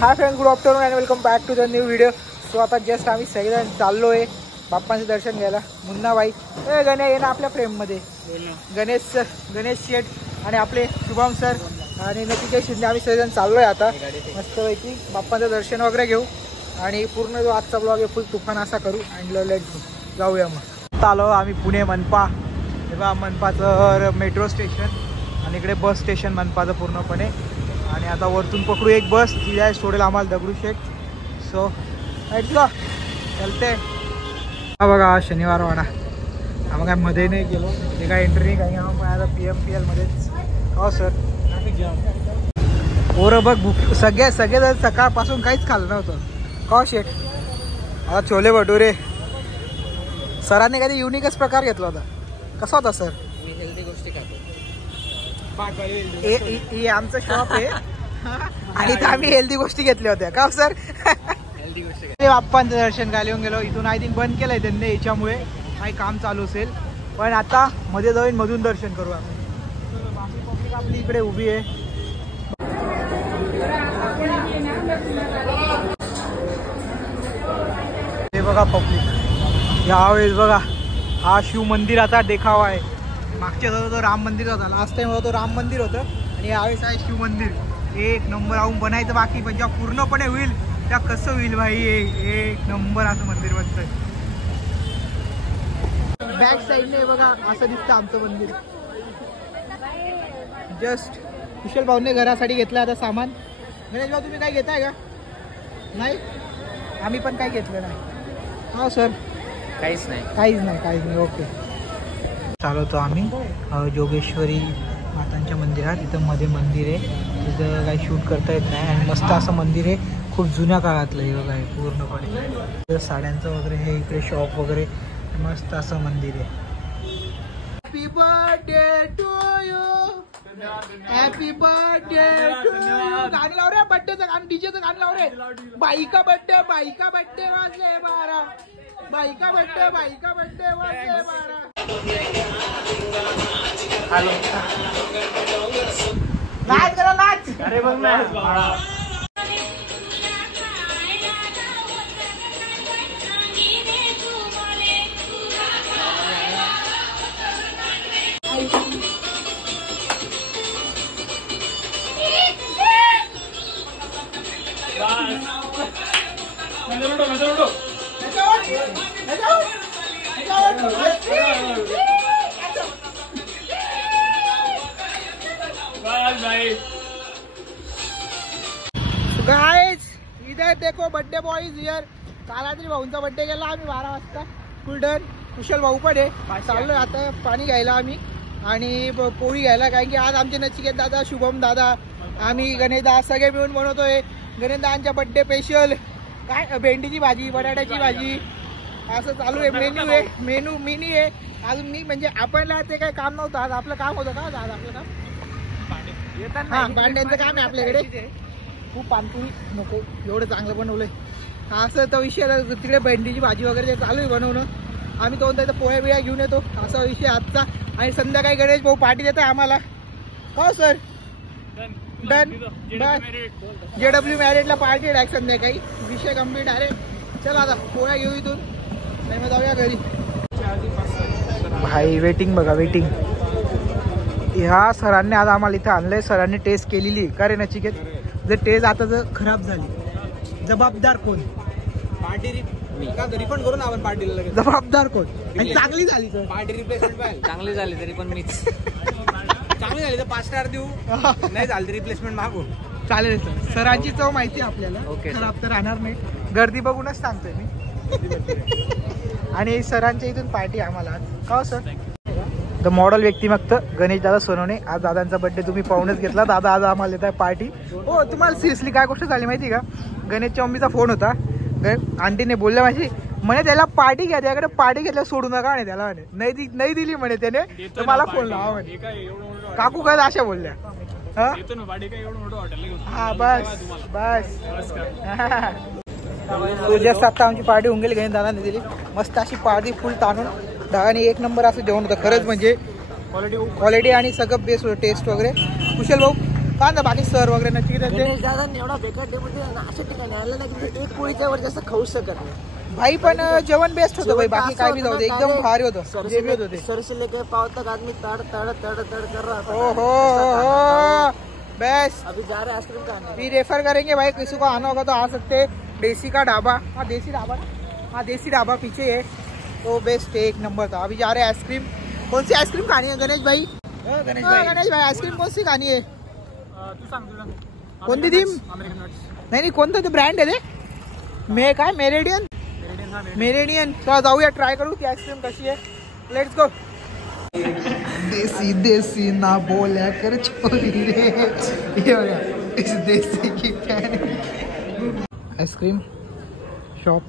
High friends, good afternoon and welcome back to the new video. So आता just आम्ही सगळेजण चाललो आहे बाप्पांचं दर्शन घ्यायला. मुन्नाबाई गणेश ये ना आपल्या फ्रेममध्ये, गणेश शेठ आणि आपले शुभम सर आणि नचिकेत शिंदे, आम्ही सगळेजण चाललो आहे आता मस्तपैकी बाप्पांचं दर्शन वगैरे घेऊ आणि पूर्ण जो आजचा ब्लॉग आहे फुल तुफान असा करू आणि लेट्स जाऊया. मग आलो आम्ही पुणे मनपा, तेव्हा मनपाचं मेट्रो स्टेशन आणि इकडे बस स्टेशन मनपाचं पूर्णपणे. आणि आता वरतून पकडू एक बस, ती आहे सोडेल आम्हाला दगडूशेठ. सो चलते. हा बघा हा शनिवार वाडा, हा बघा मध्ये नाही गेलो, ते काय एंट्री नाही काही. आता PMPL मध्येच. हो सर, ट्रॅफिक जाम. ओरं बघ भूक सगळे सकाळपासून काहीच खाल्लं नव्हतं. हो शेठ, हा छोले भटुरे सरांनी काही युनिकच प्रकार घेतला होता. कसा होता सर? मी हेल्दी गोष्टी खातो. हे आमचं शॉप आहे आणि इथं आम्ही हेल्दी गोष्टी घेतल्या होत्या. का सर? हेल्दी गोष्टी. बाप्पांचं दर्शन घालून येऊन गेलो. इथून आय थिंक बंद केलंय त्यांनी, याच्यामुळे काही काम चालू असेल. पण आता मध्ये जाऊन मधून दर्शन करू आम्ही. बाकी पब्लिक आपली इकडे उभी आहे. हे बघा पब्लिक, यावेळेस बघा हा शिव मंदिराचा देखावा आहे. मागच्या होता तो राम मंदिर होता, लास्ट टाइम होता तो राम मंदिर होतं आणि यावेळेस आहे शिव मंदिर. एक नंबर आऊन बनायचं बाकी, पण जेव्हा पूर्णपणे होईल त्या कसं होईल भाई, एक नंबर असं मंदिर बनतंय. बॅक साईडने बघा असं दिसतं आमचं मंदिर. जस्ट कुशल भाऊने घरासाठी घेतलं आता सामान. गणेश भाऊ तुम्ही काय घेताय का? नाही, आम्ही पण काय घेतलं नाही. हो सर, काहीच नाही. ओके. चालवतो आम्ही जोगेश्वरी मातांच्या मंदिरात. इथं मध्ये मंदिर आहे, तिथं काही शूट करता येत नाही आणि मस्त असं मंदिर आहे, खूप जुन्या काळातलं हे बघा आहे पूर्णपणे. साड्यांचं वगैरे हे इकडे शॉप वगैरे, मस्त असं मंदिर आहे. Happy birthday to you, happy birthday to you. गाणं लाव रे, बर्थडेचं गाणं, डीजेचं गाणं लाव रे. बाईका बर्थडे वाजले 12, बाईका बर्थडे वाजले 12. हॅलो, नाच करा नाच. अरे बघ ना, गाइस इधर देखो, birthday boy is here. Kaladri भाऊंचा बर्थडे गेला आम्ही 12 वाजता. कुलडन कुशल भाऊ पण आहे. चाललो आता पाणी घ्यायला आम्ही आणि पोळी घ्यायला, कारण की आज आमचे नचिकेत दादा, शुभम दादा, आम्ही गणेश दादा सगळे मिळून बनवतोय गणेश दादांच्या बर्थडे स्पेशल. काय भेंडीची भाजी, बटाट्याची भाजी असं चालू आहे. मेनू मिनी आहे. अजून मी म्हणजे आपल्याला ते काही काम नव्हतं आज, आपलं काम होतं का आज आपलं काम? हा, भांड्यांचं काम आहे आपल्याकडे. खूप पानपुरी नको, एवढं चांगलं बनवलंय. असं तो विषय, तिकडे भेंडीची भाजी वगैरे चालू आहे बनवणं. आम्ही तो त्याचा पोळ्या बिळ्या घेऊन येतो, असा विषय आजचा. आणि संध्याकाळी गणेश भाऊ पार्टी देत आहे आम्हाला. हो सर, डन. JW मॅरेटला पार्टी डायरेक्ट संध्याकाळी. विषय कम्प्लीट आहे. चला आता पोळ्या घेऊ इथून, नाही मग जाऊया घरी. भाई वेटिंग बघा, वेटिंग. ह्या सरांनी आज आम्हाला इथं आणलंय. सरांनी टेस्ट केलेली का रे नचिकेत? जर टेस्ट आता जर खराब झाली, जबाबदार कोण? पार्टी रिफंड करून आपण पार्टीला लगेच. जबाबदार कोण? आणि चांगली झाली तर पार्टी रिप्लेसमेंट पाहिजे. चांगली झाली तरी पण मीच. चांगली झाली तर 5 स्टार देऊ, नाही झाली तर रिप्लेसमेंट मागू. चालेल सर. सरांची चव माहिती आपल्याला, खराब तर राहणार नाही. गर्दी बघूनच सांगतोय मी. आणि सरांच्या इथून पार्टी आम्हाला. का सर? द मॉडल व्यक्तिमत्व गणेश दादा सोनवणे. आज दादांचा बर्थडे तुम्ही पाहूनच घेतला. दादा आज आम्हाला येत आहे पार्टी. हो, तुम्हाला सिरियसली काय गोष्ट झाली माहिती का? गणेशच्या मम्मीचा फोन होता. आंटीने बोलल्या माझी, म्हणे त्याला पार्टी घ्या, त्याकडे पार्टी घेतल्या सोडू नका म्हणे त्याला. म्हणे नाही दिली म्हणे त्याने, तर मला फोन लावा म्हणे. काकू काय अशा बोलल्या. हा बस बस. जस्ट आता आमची पार्टी होऊन गेली, गणेश दादाने दिली मस्त अशी पार्टी, फुल ताणून. दादाने एक नंबर असं जेवण होतं खरंच, म्हणजे क्वालिटी आणि सगळं बेस्ट होतं, टेस्ट वगैरे. कुशल भाऊ का ना बाकी सर वगैरे नक्की रहते गणेश दादा एवढा बेकार डेपुटी आहे ना, अशा ठिकाणी आलं ना की एक पोळीच्या वर जास्त खाऊ शकत नाही भाई. पण जेवण बेस्ट होतं भाई, बाकी काय बी जाऊ दे, एकदम भारी होतं जे बी होतं ते. सर से लेके पाव तक आदमी तड़ तड़ तड़ तड़ कर रहा था. हो बेस्ट. अभी जा रहे हैं आइसक्रीम खाने. भी रेफर करेंगे भाई, किसी को आना होगा तो आ सकते हैं. देसी का ढाबा, हाँ देसी ढाबा, हाँ देसी ढाबा पीछे है, तो बेस्ट एक नंबर था. अभी जा रहे हैं आइसक्रीम. कौन सी आइसक्रीम खानी है गणेश भाई? गणेश भाई आइसक्रीम कौन सी खानी आहे? कोणती थीम? नाही कोणतं ते ब्रँड आहे ते काय मेरेडियन. चला जाऊया, ट्राय करू ती आइसक्रीम कशी आहे. Let's go. देसी देसी ना बोल्या कर छोरी रे, इस देसी की आइसक्रीम शॉप.